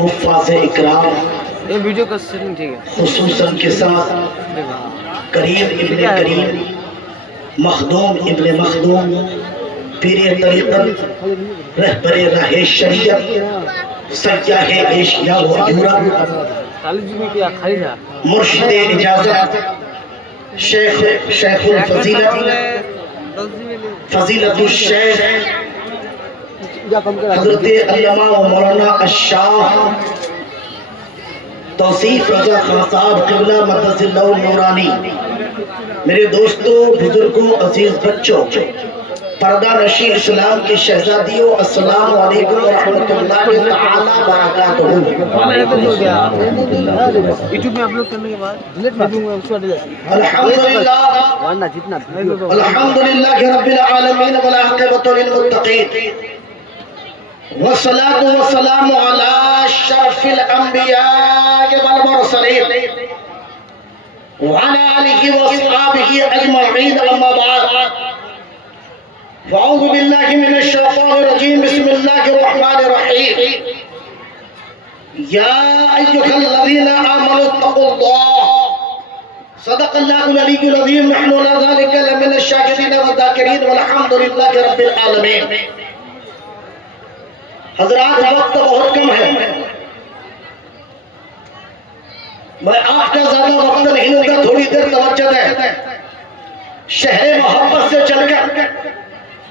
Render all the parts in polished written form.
حفاظ اکرام یہ ویڈیو کا سیٹنگ ٹھیک ہے خصوصاً کے ساتھ کریم ابن کریم مخدوم ابن مخدوم پیر طریقت رہبر راہ شریعت سیاح ایشیا و یورپ مرشد اجازت شیخ الفضیلت فضیلت الشیخ حضرت علامہ و مولانا الشاہ توصیف رضا خان صاحب قبلہ مدرس اللہ نورانی، میرے دوستوں، بزرگوں، عزیز بچوں، پردہ نشین اسلام کی شہزادیوں، السلام علیکم ورحمۃ اللہ تعالی وبرکاتہ۔ یوٹیوب میں اپلوڈ کرنے کے بعد ڈیلیٹ کر دوں گا اس کو ڈیلیٹ۔ الحمدللہ رب العالمین والعاقبۃ للمتقین والصلاة والسلام على شرف الأنبياء والمرسلين وعلى آله وصحبه أجمعين، أما بعد فأعوذ بالله من الشيطان الرجيم، بسم الله الرحمن الرحيم، يا أيها الذين آمنوا اتقوا الله، صدق الله العلي العظيم، نحن على ذلك لمن الشاهدين والذاكرين والحمد لله رب العالمين۔ حضرات، وقت بہت کم ہے، میں آپ کا زیادہ وقت نہیں لوں گا، تھوڑی دیر توجہ دیں۔ شہر محبت سے چل کر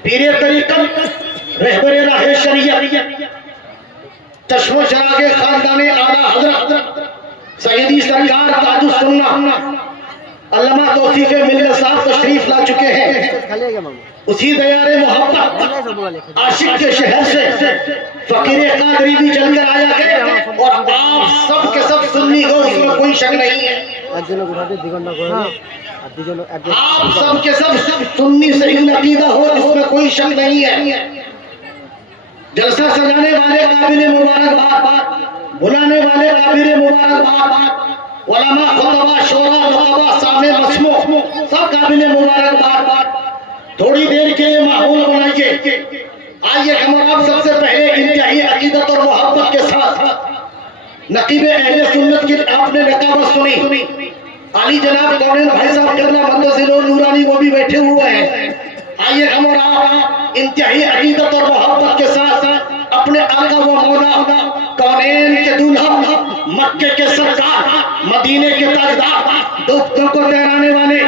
پیر طریقت رہبر راہ شریعت چشم و چراغ خاندان اعلیٰ حضرت سیدی سرکار تاج السنہ علامہ توصیف ملت صاحب تشریف لا چکے ہیں۔ اسی دیار محبت عاشق کے شہر سے فقیر قادری بھی چل کر آیا ہے، اور آپ سب کے سب سنی ہو، اس میں کوئی شک نہیں ہے۔ آپ سب کے سب سنی صحیح عقیدہ ہو، اس میں کوئی شک نہیں ہے۔ جلسہ سجانے والے قابل مبارکباد، بلانے والے قابل مبارکباد، علماء، خطبہ، شعراء، نقبہ، سامع، مسموع، سب قابل مبارکباد۔ تھوڑی دیر کے لیے ماحول بنائیے۔ آئیے ہم اور آپ سب سے پہلے انتہائی عقیدت اور محبت کے ساتھ نقیب اہل سنت کی آپ نے نقابت سنی، علی جناب کونین بھائی صاحب قبلہ مدرس اللہ نورانی وہ بھی بیٹھے ہوئے ہیں۔ آئیے ہم اور آپ انتہائی عقیدت اور محبت کے ساتھ اپنے آقا و مولا کونین کے دولہا، مکے کے سردار، مدینے کے تاجدار، دکھوں کو تیرانے والے،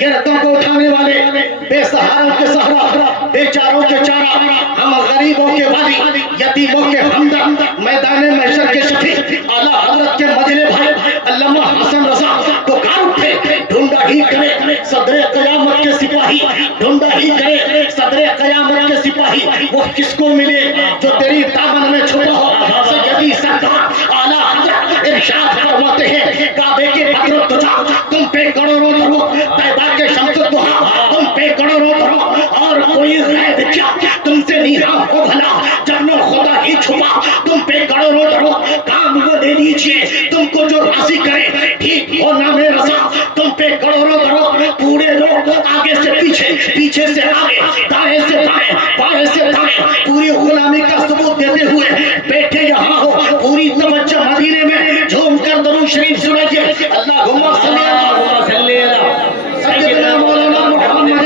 گرتوں کو اٹھانے والے، بے سہاروں کے سہارا، بے چاروں کے چارہ، ہم غریبوں کے والی، یتیموں کے ہمدرد، میدان محشر کے شفیع، اعلیٰ حضرت کے مجلے بھائی علامہ حسن رضا پکار اٹھے، ڈھونڈا ہی کرے صدر قیامت کے سپاہی، ڈھونڈا ہی کرے صدر قیامت کے سپاہی، وہ کس کو ملے جو تیری دامن میں چھپا ہو۔ سیدی سردار اعلیٰ حضرت ارشاد فرماتے ہیں، کعبے کے بدر الدجا تم پہ کروڑوں درود، طیبہ کے شمس الضحیٰ تم پہ کروڑوں درود، اور کوئی غیب کیا تم سے نیہا ہو بھلا، جب نہ خدا ہی چھپا تم پہ کروڑوں درود، کام وہ دے دیجئے تم کو جو راضی کرے، ٹھیک ہو نام رضا تم پہ کروڑوں درود، پورے لوگ آگے سے پیچھے، پیچھے سے آگے، دائیں سے بائیں، بائیں سے دائیں، پوری غلامی کا ثبوت دیتے ہوئے بیٹھے یہاں ہو، پوری توجہ مدینے میں جھوم کر درود شریف سنائیے۔ اللہم صلی علی سیدنا مولانا محمد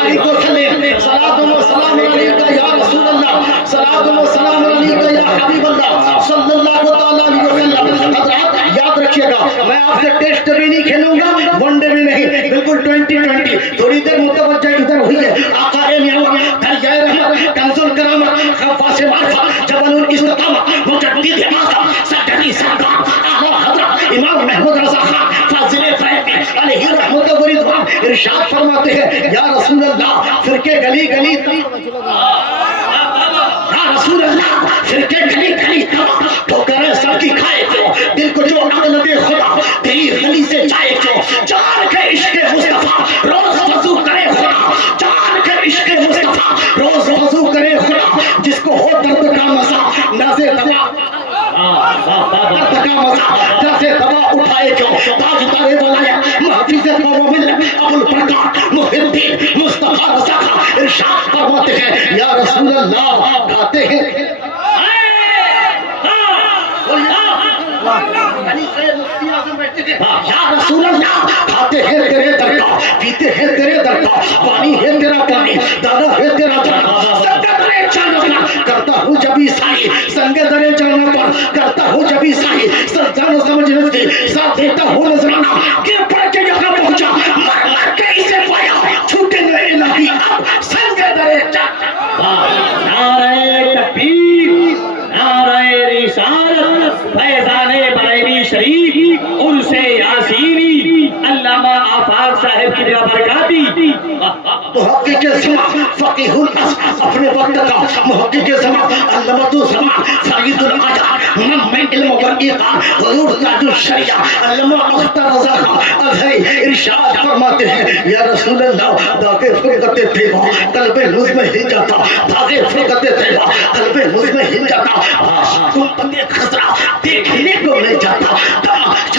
علیہ وسلم، صلاۃ و سلام علیکہ یا رسول اللہ، صلاۃ و سلام علیکہ یا حبیب اللہ صلی اللہ تعالیٰ علیہ وسلم۔ حضرات یاد رکھیے گا، میں آپ سے ٹیسٹ بھی نہیں کھیلوں گا، ون ڈے بھی نہیں، بالکل 2020۔ تھوڑی دیر متوجہ ادھر ہوئی ہے۔ آقا میاں دریا رحمت، کنز الکرامت، خفاش معرفت، جبل الاستقامت، مجدد اعظم، سجدی سردار اعلیٰ حضرت امام محمود رضا خان فاضل فیضی علیہ رحمت و رضوان ارشاد فرماتے ہیں، یا رسول اللہ فرقے گلی گلی، یا رسول اللہ فرقے گلی گلی ٹھوکریں سر کی کھائے کیوں، دل کو جو عقل دے خدا تیری گلی سے جائے کیوں، جان کے عشق مصطفیٰ روز وضو کرے خدا، جان کے عشق مصطفیٰ روز وضو کرے خدا، جس کو ہو درد کا مزہ نازے دوا، درد کا مزہ نازے دوا اٹھائے کیوں، تاج تارے ولایت محفظ قوم ملت ابو البرکات محی الدین مصطفیٰ رضا خان ارشاد فرماتے ہیں، یا رسول اللہ کھاتے ہیں یا رسول اللہ کھاتے ہیں تیرے در کا پیتے ہیں تیرے در کا پانی ہے تیرا پانی دادا ہے تیرا دادا سنگ درے جانا پر کرتا ہوں جب عیسائی سنگ درے جانا پر کرتا ہوں جب عیسائی سر جانا سمجھ نستی ساتھ دیتا ہوں نظرانہ گر پڑ کے یہاں پہنچا مر مر کے اسے پایا چھوٹے نہ الہی اب سنگ درے جانا نعرہ تکبیر نعرہ رسالت فیضان بریلی شریف عرس یاسینی علامہ آفاق صاحب کی برکاتی محقق زمان فقیہ الاصل اپنے وقت کا محقق زمان علامۃ الزمان فرید الاعجاب منبع علم و ایقان حضور تاج الشریعہ علامہ اختر رضا خان ازہری ارشاد فرماتے ہیں یا رسول اللہ داغے فرقت طیبہ قلب نظم ہل جاتا داغے فرقت طیبہ قلب نظم ہل جاتا گنبد خضرا دیکھنے کو مل جاتا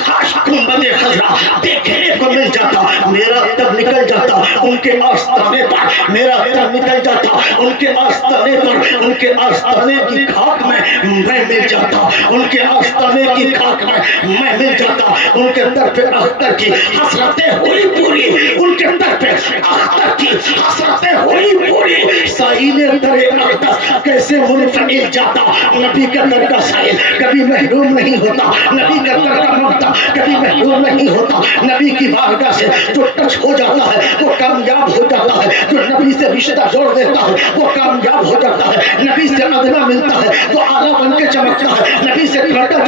کاش گنبد خضرا دیکھنے کو مل جاتا میرا تب نکل جاتا ان کے آستانے پر میرا تب نکل جاتا ان کے آستانے پر ان کے آستانے کی خاک میں مل جاتا ان کے آستانے کی خاک میں مل جاتا ان کے در پہ اختر کی حسرتیں ہوئی پوری ان کے در پہ اختر کی حسرتیں ہوئی پوری سائل در اقدس کیسے منفعل جاتا نبی کا در کا سائل کبھی محروم نہیں ہوتا نبی کا در کا ممتا کبھی محروم نہیں ہوتا نبی کی بارگاہ سے جو ٹچ ہو جاتا ہے وہ کامیاب ہو جاتا ہے جو نبی سے رشتہ جوڑ دیتا ہے وہ کامیاب ہو جاتا ہے نبی سے ادنا ملتا ہے تو آلہ بن کے چمکتا ہے نبی سے کاٹا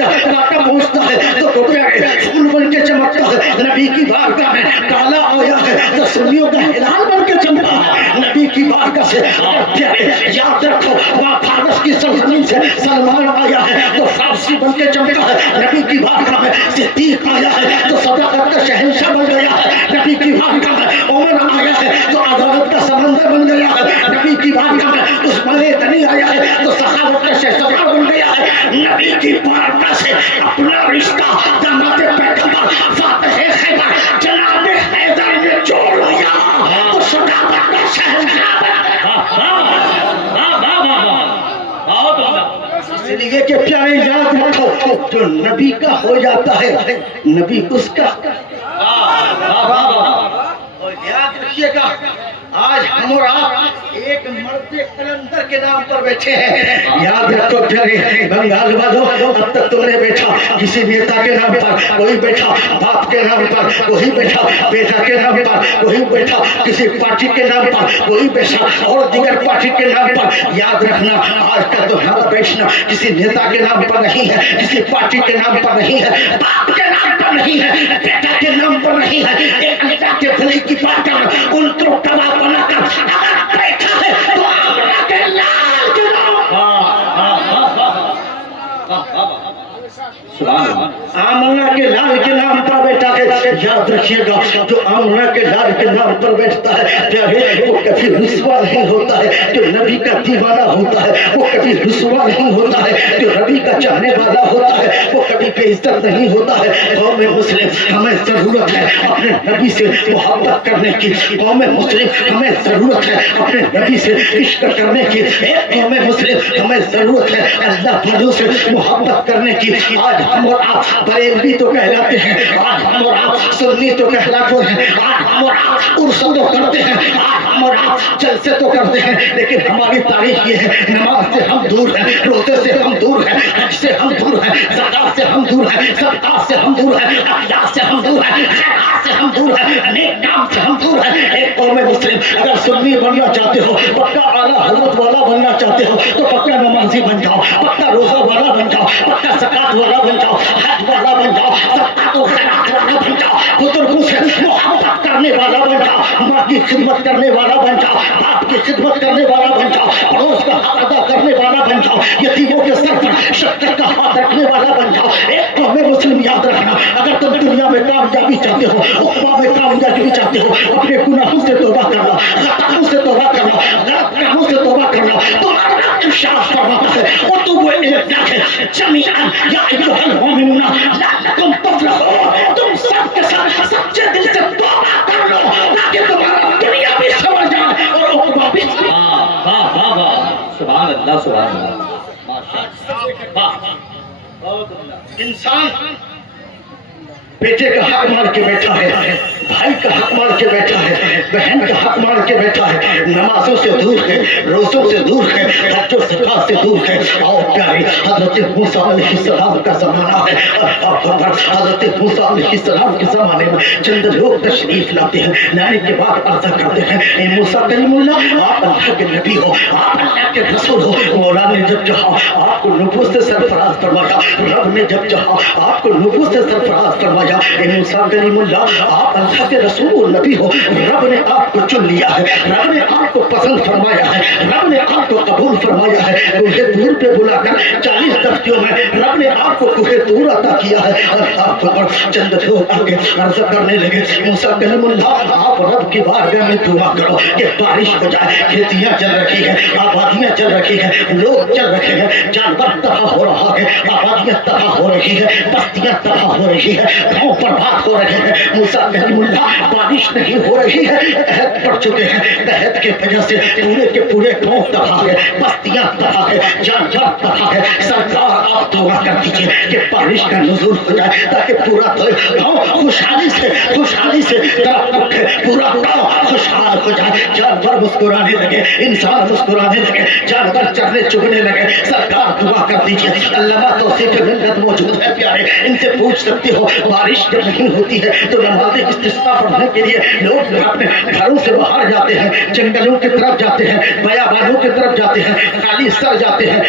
پہنچتا ہے تو ٹوٹے پھول بن کے چمکتا ہے نبی کی بارگاہ میں کالا آیا ہے تو سنیوں کا ہلال بن کے چمکتا ہے نبی کی بارگاہ سے پیارے یاد رکھو وہاں فارس کی سلطنت سے سلمان آیا ہے تو فارسی بن کے چمکا ہے نبی کی بارگاہ میں صدیق آیا ہے تو صداقت کا شہنشاہ بن گیا ہے نبی کی بارگاہ میں عمر آیا ہے تو عدالت کا سمندر بن گیا ہے نبی کی بارگاہ میں عثمان غنی آیا ہے تو سخاوت کا شہسوار بن گیا ہے نبی کی بارگاہ سے اپنا رشتہ داماد پیغمبر فاتح خیبر جناب حیدر نے جوڑ لیا تو صداقت کا شہنشاہ بن اس لیے کہ پیارے یاد رکھو جو نبی کا ہو جاتا ہے نبی اس کا اور یاد رکھیے گا آج ہم اور آپ ایک مرد قلندر کے نام پر بیٹھے ہیں یاد رکھو پیارے بنگال والوں اب تک تم نے بیٹھا کسی نیتا کے نام پر کوئی بیٹھا باپ کے نام پر کوئی بیٹھا بیٹا کے نام پر کوئی بیٹھا کسی پارٹی کے نام پر کوئی بیٹھا اور دیگر پارٹی کے نام پر یاد رکھنا آج کا تمہارا بیٹھنا کسی نیتا کے نام پر نہیں ہے کسی پارٹی کے نام پر نہیں ہے باپ کے نام پر نہیں ہے بیٹا کے نام پر نہیں ہے ایک اللہ کے بھلے کی بات کر ان کو تباہ بنا کر اگر بیٹھا ہے تو اللہ کے لال کے نام آمنہ کے لال کے نام پر بیٹھا ہے یاد رکھیے گا جو آمنہ کے لال کے نام پر بیٹھتا ہے پیارے وہ کبھی رسوا نہیں ہوتا ہے جو نبی کا دیوانہ ہوتا ہے وہ کبھی رسوا نہیں ہوتا ہے جو نبی کا چاہنے والا ہوتا ہے وہ کبھی بے عزت نہیں ہوتا ہے قوم مسلم ہمیں ضرورت ہے اپنے نبی سے محبت کرنے کی قوم مسلم ہمیں ضرورت ہے اپنے نبی سے عشق کرنے کی قوم مسلم ہمیں ضرورت ہے اللہ والوں سے محبت کرنے کی آج ہم اور آپ بریلوی تو کہلاتے ہیں آج ہم اور آپ سنی تو کہلاتے ہیں آج ہم اور آپ عرس تو کرتے ہیں آج ہم اور آپ جلسے تو کرتے ہیں لیکن ہماری تاریخ یہ ہے نماز سے ہم دور ہیں روزے سے ہم دور ہیں حج سے ہم دور ہیں زکات سے ہم دور ہیں صدقات سے ہم دور ہیں اخلاق سے ہم دور ہیں خیرات سے ہم دور ہیں نیک کام سے ہم دور ہیں ایک قوم مسلم اگر سنی بننا چاہتے ہو پکا اعلیٰ حضرت والا بننا چاہتے ہو تو پکا نمازی بن جاؤ پکا روزہ والا بن جاؤ پکا زکات والا بن جاؤ حج والا بن جاؤ صدقات و خیرات والا بن جاؤ بزرگوں سے محبت کرنے والا بن جاؤ ماں کی خدمت کرنے والا بن جاؤ باپ کی خدمت کرنے والا بن جاؤ پڑوس کا حق ادا کرنے والا بن جاؤ یتیموں کے سر پر شفقت کا ہاتھ رکھنے والا بن جاؤ ایک قوم مسلم یاد رکھنا اگر تم دنیا میں کامیابی چاہتے ہو عقبہ میں کامیابی چاہتے ہو اپنے گناہوں سے توبہ کرنا خطاؤں سے توبہ کرنا غلط کاموں سے توبہ کرنا تمہارا ارشاد فرماتا ہے وتوبوا الی اللہ جميعا یا ایھا المؤمنون لعلکم تفلحون تم سب کے ساتھ سچے دل سے توبہ کر لو تاکہ تمہارا دنیا بھی سمجھ جائے اور عقبہ بھی سبحان اللہ سبحان اللہ انسان بیٹے کا حق مار کے بیٹھا ہے، بھائی کا حق مار کے بیٹھا ہے، بہن کا حق مار کے بیٹھا ہے، نمازوں سے دور ہے، روزوں سے دور ہے، حج و زکات سے دور ہے۔ اور پیارے حضرت موسیٰ علیہ السلام کا زمانہ ہے، اور حضرت موسیٰ علیہ السلام کے زمانے میں چند لوگ تشریف لاتے ہیں، لانے کے بعد عرض کرتے ہیں اے موسیٰ کلیم اللہ، آپ اللہ کے نبی ہو، آپ اللہ کے رسول ہو۔ مولا نے جب چاہا آپ کو نبوت سے سرفراز فرمایا، رب نے جب چاہا آپ کو نبوت سے سرفراز فرمایا۔ اے موسیٰ کلیم اللہ، آپ اللہ کے رسول اور نبی ہو، رب نے آپ کو چن لیا ہے، رب نے آپ کو پسند فرمایا ہے، رب نے آپ کو قبول فرمایا ہے۔ کوہ طور پہ بلا کر 40 دفتیوں میں رب نے آپ کو کوہ طور عطا کیا ہے۔ اللہ پر چند لوگ آگے عرض کرنے لگے موسیٰ کلیم اللہ، آپ رب کی بارگاہ میں دعا کرو کہ بارش ہو جائے، کھیتیاں چل رہی ہیں، آبادیاں چل رہی ہیں، لوگ چل رہے ہیں، جانور تباہ ہو رہا ہے، آبادیاں تباہ ہو رہی ہے، بستیاں تباہ ہو رہی ہے، گاؤں برباد ہو رہے ہیں۔ موسیٰ کلیم اللہ، بارش نہیں ہو رہی ہے، قحط پڑ چکے ہیں، قحط کی وجہ سے پورے کے پورے گاؤں تباہ ہے، بستیاں تباہ ہے، جانور تباہ ہے۔ سرکار آپ دعا کر دیجیے کہ بارش کا نزول ہو جائے تاکہ پورا گاؤں خوشحالی سے درخت اٹھے، پورا گاؤں خوشحال ہو جائے، جانور مسکرانے لگے، انسان مسکرانے لگے، جانور چرنے چگنے لگے۔ سرکار دعا کر دیجیے۔ علامہ توصیف ملت موجود ہے پیارے، ان سے پوچھ سکتے ہو بارش جب نہیں ہوتی ہے تو نماز استسقاء پڑھنے کے لیے لوگ اپنے گھروں سے باہر جاتے ہیں، جنگلوں کی طرف جاتے ہیں، بیابانوں کی طرف جاتے ہیں، خالی سر جاتے ہیں،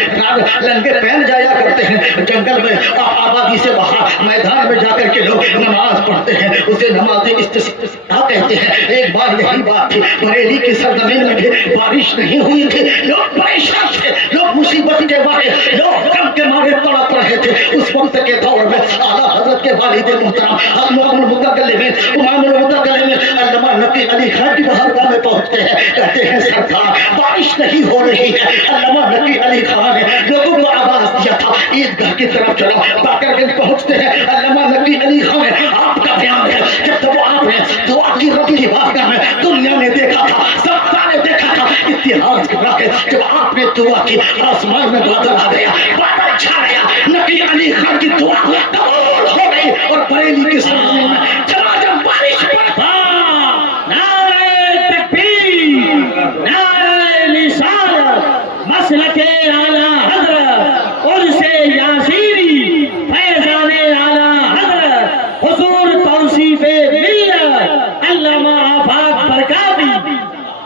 لنگے پیر جایا کرتے ہیں جنگل میں، آبادی سے باہر میدان میں جا کر کے لوگ نماز پڑھتے ہیں، اسے نماز استسقاء کہتے ہیں۔ ایک بار یہی بات تھی، بریلی کی سرزمین میں بھی بارش نہیں ہوئی تھی، لوگ پریشان تھے، لوگ مصیبت کے مارے، لوگ غم کے مارے تڑپ رہے تھے۔ اس وقت کے دور میں اعلیٰ حضرت کے والد محترم امام المتکلمین علامہ نقی علی خان کی بارگاہ میں پہنچتے ہیں، کہتے ہیں سرکار بارش نہیں ہو رہی ہے۔ علامہ نقی علی خان نے لوگوں کو آواز دیا تھا عیدگاہ کی طرف چلو، باقر گنج پہنچتے ہیں، علامہ نقی علی خان نے آپ کا بیان ہے کہ جب آپ نے دعا کی رب کی بارگاہ میں دنیا نے دیکھا تھا، سب نے دیکھا تھا، اتحاد کرا کے جب آپ نے دعا کی آسمان میں بادل آ گیا، بادل چھا گیا، نقی علی خان کی دعا قبول ہو گئی اور بریلی کی سرزمین میں جھماجھم بارش پڑا۔ نعرہ تکبیر، نعرہ رسالت، مسلک اعلیٰ حضرت، عرس یاسینی، فیضان اعلیٰ حضرت، حضور توصیف ملت، علامہ آفاق برکاتی۔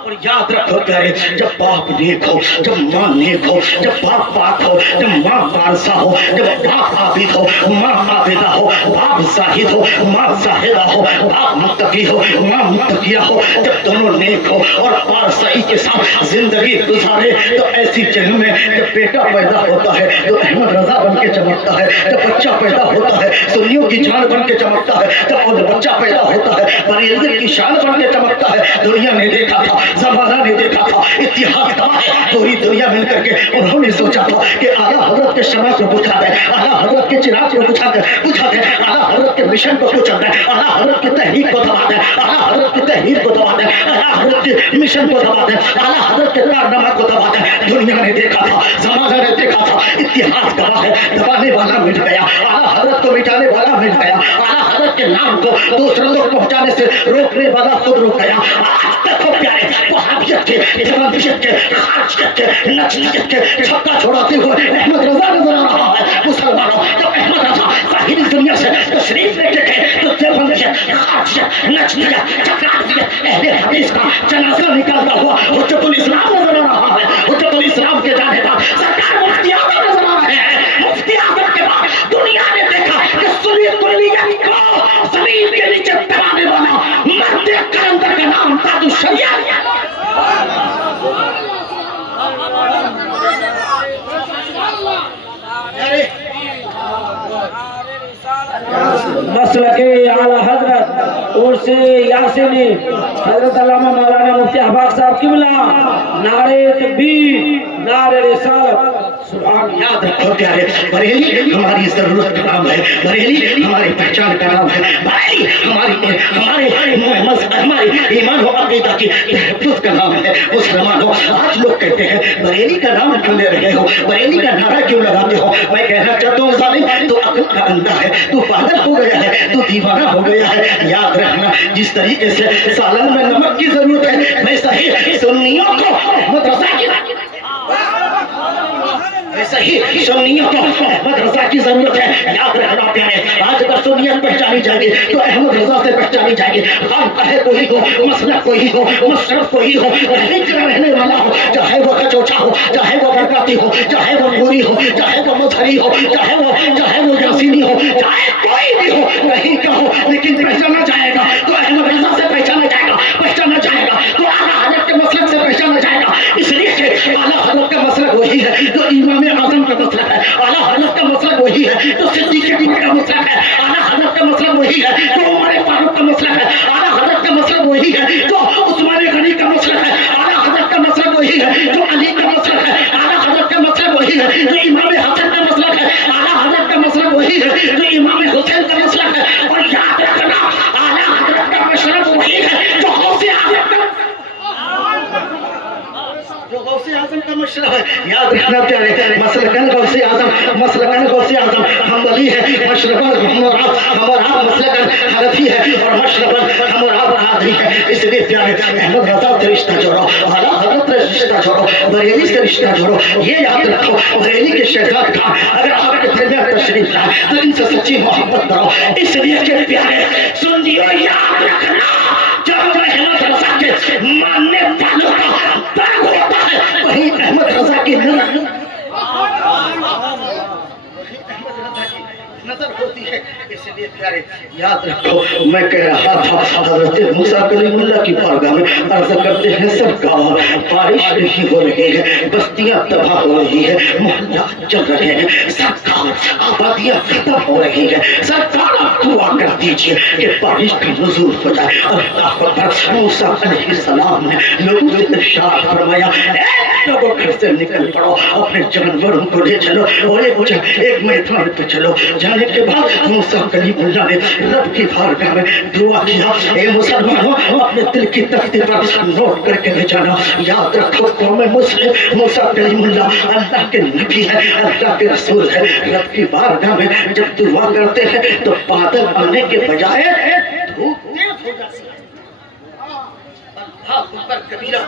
اور یاد رکھو پیارے، جب باپ نیک ہو، جب ماں نیک ہو، جب باپ پاک ہو، جب ماں پارسا ہو، جب باپ عابد ہو، ماں عابدہ ہو، باپ زاہد ہو، ماں زاہدہ ہو، باپ متقی ہو، ماں متقیہ ہو، جب دونوں نیک ہو اور پارسائی کے ساتھ زندگی گزارے تو ایسی جگہ میں جب بیٹا پیدا ہوتا ہے تو احمد رضا بن کے چمکتا ہے، جب بچہ پیدا ہوتا ہے سنیوں کی جان بن کے چمکتا ہے، جب بچہ پیدا ہوتا ہے بریلوی کی شان بن کے چمکتا ہے۔ دنیا نے دیکھا تھا، زمانہ نے دیکھا تھا، اتحاد کا ہے، پوری دنیا مل کر کے انہوں نے سوچا تھا کہ اعلیٰ حضرت کے شمع کو بجھا دے، اعلیٰ حضرت کے چراغ کو بجھا دے، اعلیٰ حضرت کے مشن کو کچل دے، اعلیٰ حضرت کی تحریک کو دبا دے، اعلیٰ حضرت کی تحریر کو دبا دے، اعلیٰ حضرت کے مشن کو دبا دے، اعلیٰ حضرت کے کارنامہ کو دبا دے۔ دنیا نے دیکھا تھا، زمانہ نے دیکھا تھا، اتحاد کا ہے، دبانے والا مٹ گیا، اعلیٰ حضرت کو مٹانے والا مٹ گیا، اعلیٰ حضرت کے نام کو دوسروں تک پہنچانے سے روکنے والا خود رک گیا۔ آج تک ہو پیارے وہابیت کے، جماعتیت کے، خارجیت کے، نچلیت کے چھکا چھوڑاتے ہوئے احمد رضا نظر آ رہا ہے۔ مسلمانوں، جب احمد رضا ظاہری دنیا سے تشریف لے کے گئے تو دیوبندیت، خارجیت، نچلیت، چکراتیت، اہل حدیث کا جنازہ نکالتا ہوا حجت الاسلام نظر آ رہا ہے۔ حجت الاسلام کے جانبدار سرکار مفتی اعظم نظر آ رہے ہیں۔ مفتی اعظم کے بعد دنیا نے دیکھا کہ سنی کلیت کو زمین کے نیچے دبانے والا مرد کلندر کا نام تاج الشریعت۔ مسلک اعلیٰ حضرت عرس یاسینی حضرت علامہ مولانا مفتی آفاق صاحب قبلہ، نعرہ تکبیر، نعرہ رسالت، سبحان۔ یاد رکھو پیارے، بریلی ہماری ضرورت کا نام ہے، بریلی ہماری پہچان کا نام ہے، بریلی ہمارے ایمان و عقیدہ کی تحفظ کا نام ہے۔ مسلمانوں، آج لوگ کہتے ہیں بریلی کا نام کیوں لے رہے ہو، بریلی کا نعرہ کیوں لگاتے ہو؟ میں کہنا چاہتا ہوں ظالم، تو کا اندھا ہے، تو پاگل ہو گیا ہے، تو دیوانہ ہو گیا ہے۔ یاد رکھنا جس طریقے سے سالن میں نمک کی ضرورت ہے ویسا ہی سنیوں کو احمد رضا کی سنیوں کو احمد رضا کی ضرورت ہے۔ یاد رکھنا پیارے، آج اگر سنیت پہچانی جائے گی تو احمد رضا سے پہچانی جائے گی۔ خانقاہ کوئی ہو، مسلک کوئی ہو، مشرف کوئی ہو، کہیں کا رہنے والا ہو، چاہے وہ کچوچا ہو، چاہے وہ برکاتی ہو، چاہے وہ نوری ہو، چاہے وہ مظہری ہو، چاہے وہ یاسینی ہو، چاہے کوئی بھی ہو، کہیں کا ہو، لیکن پہچانا جائے گا تو احمد رضا سے پہچانا جائے گا، پہچانا جائے گا تو اعلیٰ حضرت کے مسلک سے پہچانا جائے گا۔ اس لیے کہ اعلیٰ حضرت کا مسلک وہی ہے جو امام اعظم کا مسلک ہے، اعلیٰ حضرت کا مسلک وہی ہے جو صدیق اکبر کا مسلک ہے، اعلیٰ حضرت کا مسلک وہی ہے جو عمر فاروق کا مسلک ہے، اعلیٰ حضرت کا مسلک وہی ہے جو عثمان غنی کا مسلک ہے، اعلیٰ حضرت کا مسلک وہی ہے جو علی کا مسلک ہے، اعلیٰ حضرت کا مسلک وہی ہے جو امام حسن کا مسلک ہے، اعلیٰ حضرت کا مسلک وہی ہے جو امام حسین کا مسلک ہے۔ اور یاد رکھنا اعلیٰ حضرت کا مسلک وہی ہے جو غوث اعظم کا مشرف ہے۔ یاد رکھنا پیارے، مسلکن غوث اعظم حنبلی ہے، مشربن ہمارا مسلکن حنفی ہے، اور مشربن ہمارا قادری ہے۔ اس لیے پیارے احمد رضا سے رشتہ جوڑو، اعلیٰ حضرت سے رشتہ جوڑو، بریلی سے رشتہ جوڑو۔ یہ یاد رکھو بریلی کے شہزاد خان اگر آپ کے درمیان تشریف لائے تو ان سے سچی محبت کرو۔ اس لیے کہ پیارے سنیو، یاد رکھنا جب احمد رضا کے ماننے والوں کا درد ہوتا ہے وہی احمد رضا کی نظر ہوتی ہے۔ اس لیے پیارے یاد رکھو، میں کہہ رہا تھا حضرت موسیٰ کلیم اللہ کی بارگاہ میں عرض کرتے ہیں سب گاؤں بارش نہیں ہو رہی ہے، بستیاں تباہ ہو رہی ہے، محلات چل رہے ہیں، سرکار آبادیاں ختم ہو رہی ہے، سرکار آپ دعا کر دیجئے کہ بارش کا نزول ہو جائے۔ اللہ اکبر۔ موسیٰ علیہ السلام نے لوگوں سے ارشاد فرمایا، اے لوگوں گھر سے نکل پڑو، اپنے جانوروں کو لے چلو اور ایک میدان پہ چلو۔ جانے کے بعد موسیٰ کلیم اللہ نے رب کی بارگاہ میں دعا کیا، اے مسلمانوں اپنے دل کی تختی پر نوٹ کر کے لے جانا۔ یاد رکھو قوم مسلم موسیٰ کلیم اللہ اللہ کے نبی ہے، اللہ کے رسول ہے۔ رب کی بارگاہ میں جب دعا کرتے ہیں تو بادل آنے کے بجائے دھوپ تیز ہو جاتی ہے۔ اللہ اکبر کبیرہ۔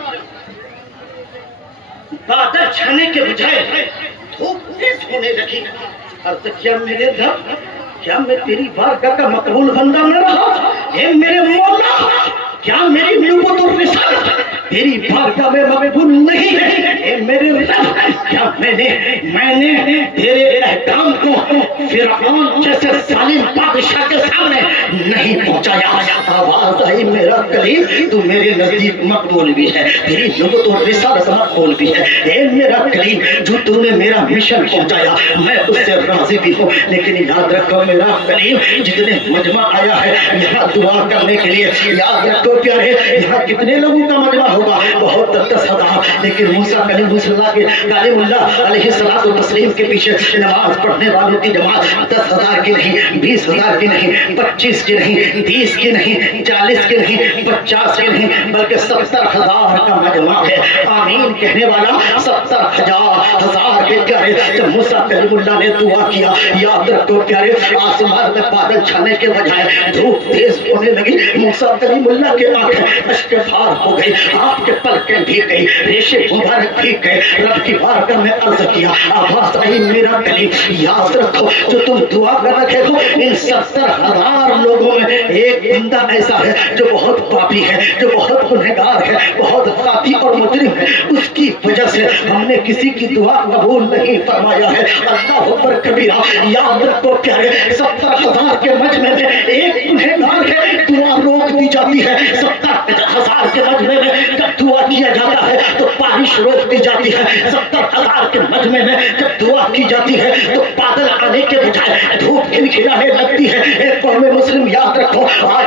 بادل چھانے کے بجائے دھوپ تیز ہونے لگی۔ عرض کیا میرے رب، کیا میں تیری بارگاہ کا مقبول بندہ نہ رہا؟ اے میرے مولا، کیا میری نبوت اور رسالت تیری بارگاہ میں مقبول نہیں ہے؟ اے میرے رب، کیا میں نے تیرے احکام کو فرعون جیسے ظالم بادشاہ کے سامنے نہیں پہنچایا؟ آواز آئی، میرا کلیم تو میرے نزدیک مقبول بھی ہے، تیری نبوت اور رسالت مقبول بھی ہے۔ اے میرا کلیم، جو تو نے میرا مشن پہنچایا میں اس سے راضی بھی ہوں، لیکن یاد رکھو میرا کلیم، جتنے مجمع آیا ہے یہاں دعا کرنے کے لیے، یاد رکھو پیارے یہاں کتنے لوگوں کا مجمع ہوگا؟ بہت 10,000، لیکن موسیٰ کلیم اللہ علیہ السلام کے پیچھے نماز پڑھنے والوں کی جماعت 10,000 کی نہیں، 20,000 کی نہیں، 25 کی نہیں، 30 کی نہیں، 40 کی نہیں، 50 کی نہیں، بلکہ 70,000 کا مجمع ہے۔ آمین کہنے والا 70,000 کے پیارے جب موسیٰ کلیم اللہ نے دعا کیا، یاد رکھو پیارے آسمان میں بادل چھانے کے بجائے دھوپ تیز ہونے لگی۔ موسیٰ کلیم اللہ کے آنکھیں اشک بھار ہو گئی، آپ کے پلکیں بھیگ گئی، ریشے مبارک بھیگ گئے۔ رب کی بارگاہ میں عرض کیا، آواز آئی، میرا کلیم یاد رکھو جو تم دعا کر رکھے ہو ان 70,000 لوگوں میں ایک بندہ ایسا ہے جو بہت پاپی ہے، جو بہت گنہگار ہے، بہت خاطی اور مجرم ہے، اس کی وجہ سے ہم نے کسی کی دعا قبول نہیں فرمایا ہے۔ اللہ اکبر کبیرہ۔ یاد رکھو پیارے 70,000 کے مجمع میں ایک گنہگار ہے، دعا روک دی جاتی ہے۔ 70,000 کے مجمع میں جب دعا کیا جاتا ہے تو بارش روک دی جاتی ہے۔ 70,000 کے مجمع میں جب دعا کی جاتی ہے تو بادل آنے کے بجائے دھوپ کھلکھلانے لگتی ہے۔ ایک قوم مسلم یاد رکھو، آج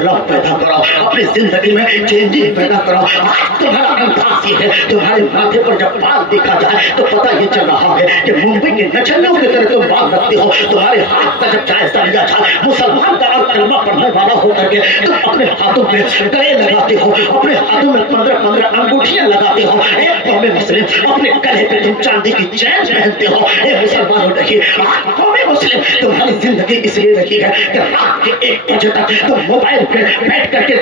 بدلاؤ پیدا کرو, اپنی زندگی میں چینجنگ پیدا کرو. آج تمہارا انداز یہ ہے, تمہارے ماتھے پر جب بال دیکھا جائے تو پتہ یہ چل رہا ہے کہ ممبئی کے نچلیوں کی طرح تم بال رکھتے ہو. تمہارے ہاتھ کا جب جائزہ لیا جائے مسلمان کا اور کلمہ پڑھنے والا ہو کر کے تم اپنے ہاتھوں میں گلے لگاتے ہو, اپنے ہاتھوں میں 15 انگوٹھیاں لگاتے ہو. ایک قوم مسلم اپنے گلے پہ تم چاندی کی چین پہنتے ہو. اے مسلمانوں دیکھیے, قوم مسلم تمہاری زندگی اس لیے رہی ہے کہ رات کے 1 بجے تک تم موبائل پہ بیٹھ کر کے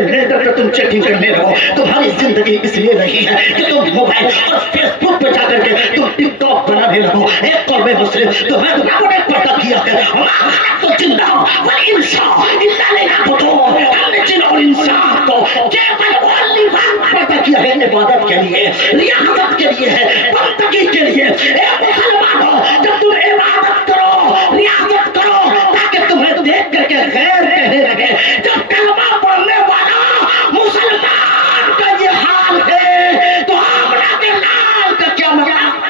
لیٹر پہ تم چیٹنگ کرنے رہو. تمہاری زندگی اس لیے رہی ہے کہ تم موبائل اور فیس بک پہ جا کر کے تم ٹک ٹاک بنانے رہو. ایک قوم مسلم تمہیں رب نے پیدا کیا ہے, تو جنہ والانسان الا لنعبدون, ہم نے جن اور انسان کو کیول اونلی ون پیدا کیا ہے عبادت کے لیے, ریاضت کے لیے ہے, بندگی کے لیے. اے مسلمانوں, جب تم عبادت کرو, ریاضت کرو, تاکہ تمہیں دیکھ کر کے غیر کہنے لگے. جب کلمہ پڑھنے والا مسلمان کا یہ حال ہے تو آمنہ کے لال کا کیا مطلب؟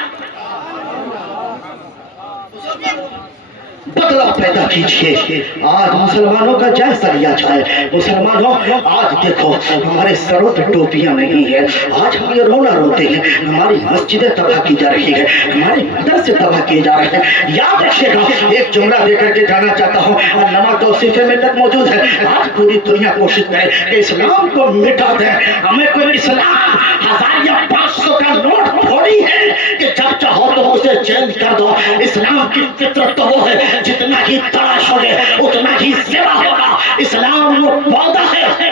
بدلاؤ پیدا کیجئے. آج مسلمانوں کا جائزہ لیا جائے. مسلمانوں آج دیکھو, ہمارے سروں پہ ٹوپیاں نہیں ہیں. آج ہم یہ رونا روتے ہیں, ہماری مسجدیں تباہ کی جا رہی ہے, ہمارے مدرسے تباہ کیے جا رہے ہیں. یاد رکھیے گا, ایک جملہ دے کر کے جانا چاہتا ہوں, علامہ توصیف میں تک موجود ہے. آج پوری دنیا کوشش کرے کہ اسلام کو مٹا دے. ہمیں کوئی اسلام 1000 یا 500 کا نوٹ تھوڑی ہے کہ جب چاہو تو اسے چینج کر دو. اسلام کی فطرت تو وہ ہے, جتنا ہی تلاش ہوگے اتنا ہی زیبا ہوگا. اسلام وہ پودا ہے,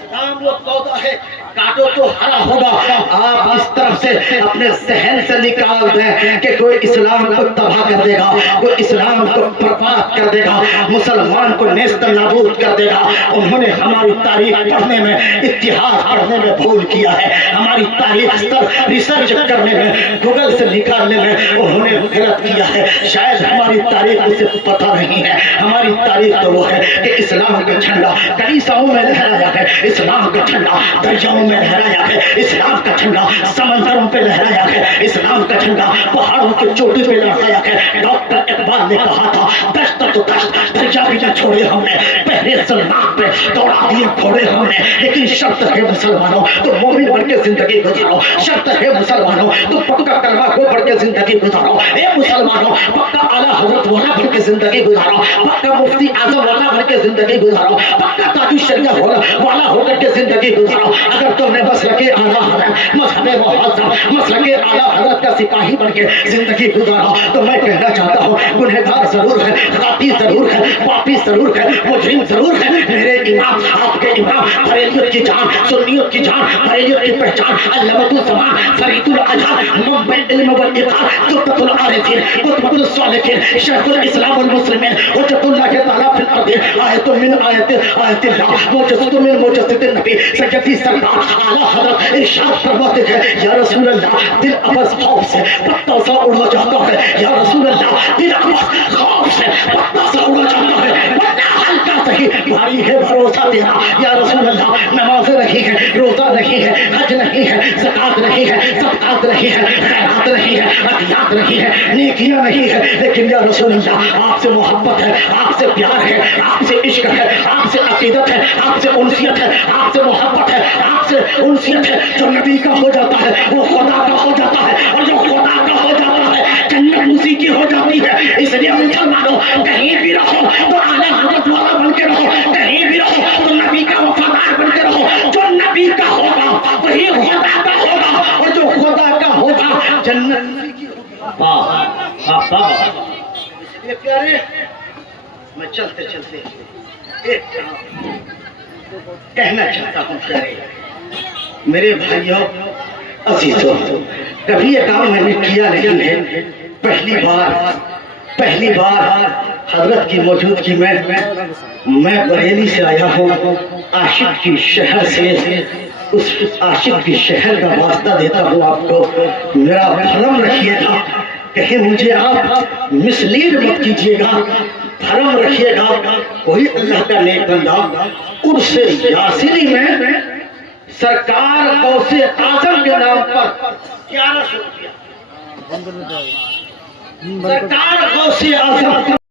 اسلام وہ پودا ہے, کاٹو تو ہرا ہوگا. آپ اس طرف سے اپنے ذہن سے نکال دیں کہ کوئی اسلام کو تباہ کر دے گا, کوئی اسلام کو برباد کر دے گا, مسلمان کو نیست نابود کر دے گا. انہوں نے ہماری تاریخ پڑھنے میں, اتحاد پڑھنے میں بھول کیا ہے. ہماری تاریخ ریسرچ کرنے میں, گوگل سے نکالنے میں انہوں نے غلط کیا ہے. شاید ہماری تاریخ اسے پتہ نہیں ہے. ہماری تاریخ تو وہ ہے کہ اسلام کا جھنڈا کلیساؤں میں لہرایا ہے, اسلام کا جھنڈا دریاؤں میں لہرایا ہے, اسلام کا جھنڈا سمندروں پہ لہرایا ہے, اسلام کا جھنڈا پہاڑوں کی چوٹی پہ لہرایا ہے. ڈاکٹر اقبال نے کہا تھا, دشت تو دشت دریا بھی نہ چھوڑے ہم نے, پہلے سلمان پہ دوڑا دیے گھوڑے ہم نے. لیکن شرط ہے مسلمانوں تو مومن بن کے زندگی گزارو. شرط ہے مسلمانوں تو پکا کلمہ کو پڑھ کے زندگی گزارو. اے مسلمانوں, پکا اعلیٰ حضرت والا بن کے زندگی گزارو, پکا مفتی اعظم والا بن کے زندگی گزارو, پکا تاج الشریعہ والا ہو کر کے زندگی گزارو. اگر تم نے مسلک اعلیٰ حضرت, مذہب مہذب, مسلک اعلیٰ حضرت کا سپاہی بن کے زندگی گزارو, تو میں کہنا چاہتا ہوں گنہگار ضرور ہے, خاطی ضرور ہے, پاپی ضرور ہے, مجرم ضرور ہے. میرے امام, آپ کے امام, بریلیت کی جان, سنیت کی جان, بریلیت کی پہچان, علامۃ الزمان, فرید الاجان, منبع علم والاقرار, تربت العارفین, قطبۃ الصالحین, شیخ الاسلام والمسلمین, حجت اللہ تعالیٰ فی الارض, آیت من آیت اللہ, معجزۃ من معجزۃ النبی, سیدی سرکار اعلیٰ حضرت ارشاد فرماتے ہیں, یا رسول اللہ دل ابس خوف سے پتا سا اڑا جاتا ہے. یا رسول اللہ دل ابس خوف سے پتا سا اڑا جاتا ہے, ورنہ ہلکا صحیح بھاری ہے بھروسہ تیرا. یا رسول اللہ نماز نہیں ہے, روزہ نہیں ہے, حج نہیں ہے, زکات نہیں ہے, صدقات نہیں ہے, خیرات نہیں ہے, عطیات نہیں ہے, نیکیاں نہیں ہے, لیکن یا رسول اللہ آپ سے محبت ہے, آپ سے پیار ہے, آپ سے عشق ہے, آپ سے عقیدت ہے, آپ سے انسیت ہے, آپ سے محبت ہے, آپ سے انسیت ہے. جو نبی کا ہو جاتا ہے وہ خدا کا ہو جاتا ہے, اور جو خدا کا ہو جاتا ہے جنت اسی کی ہو جاتی ہے. اس لیے مسلمانوں کہیں بھی رہو تو اعلیٰ حضرت والا بن کے رہو, کہیں بھی رہو تو نبی کا وفادار بن کے رہو. جو نبی کا ہوگا وہی خدا کا ہوگا, اور جو خدا کا ہوگا جنت اسی کی ہوگی. یہ پیارے, میں چلتے چلتے ایک کہنا چاہتا ہوں پیارے میرے بھائیوں عزیزوں, کبھی یہ کام میں نے کیا نہیں ہے. پہلی بار حضرت کی موجودگی میں بریلی سے آیا ہوں. عاشق کی شہر سے, اس عاشق کی شہر کا واسطہ دیتا ہوں آپ کو. میرا بھرم رکھیے گا, کہیں مجھے آپ مسلیڈ مت کیجیے گا. بھرم رکھیے گا, کوئی اللہ کا نیک بندہ عرس یاسری میں سرکار غوث اعظم کے نام پر 1100 روپیہ, سرکار غوث اعظم